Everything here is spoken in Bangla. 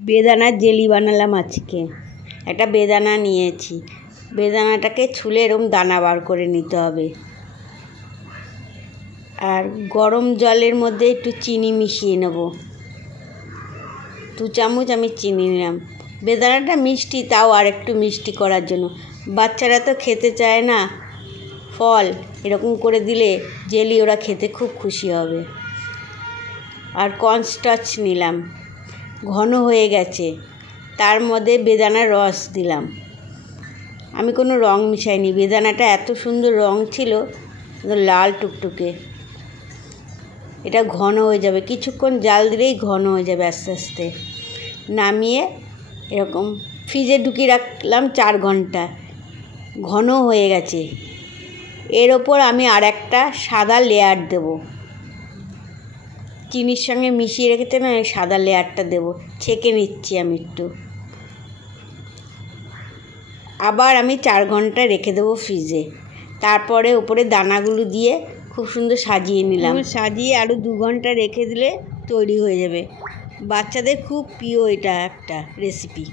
বেদানার জেলি বানালাম আজকে। একটা বেদানা নিয়েছি, বেদানাটাকে ছুলে এরকম দানা বার করে নিতে হবে। আর গরম জলের মধ্যে একটু চিনি মিশিয়ে নেব, 2 চামচ আমি চিনি নিলাম। বেদানাটা মিষ্টি, তাও আর একটু মিষ্টি করার জন্য। বাচ্চারা তো খেতে চায় না ফল, এরকম করে দিলে জেলি ওরা খেতে খুব খুশি হবে। আর কর্নস্টার্চ নিলাম, ঘন হয়ে গেছে, তার মধ্যে বেদানার রস দিলাম। আমি কোনো রং মিশাইনি, বেদানাটা এত সুন্দর রং ছিল, লাল টুকটুকে। এটা ঘন হয়ে যাবে, কিছুক্ষণ জাল দিলেই ঘন হয়ে যাবে আস্তে আস্তে। নামিয়ে এরকম ফ্রিজে ঢুকিয়ে রাখলাম 4 ঘন্টা, ঘন হয়ে গেছে। এর ওপর আমি আর একটা সাদা লেয়ার দেব, চিনির সঙ্গে মিশিয়ে রেখেছে না, সাদা লেয়ারটা দেব। ছেঁকে নিচ্ছি আমি একটু, আবার আমি 4 ঘন্টা রেখে দেবো ফ্রিজে। তারপরে উপরে দানাগুলো দিয়ে খুব সুন্দর সাজিয়ে নিলাম। সাজিয়ে আরও 2 ঘন্টা রেখে দিলে তৈরি হয়ে যাবে। বাচ্চাদের খুব প্রিয় এটা একটা রেসিপি।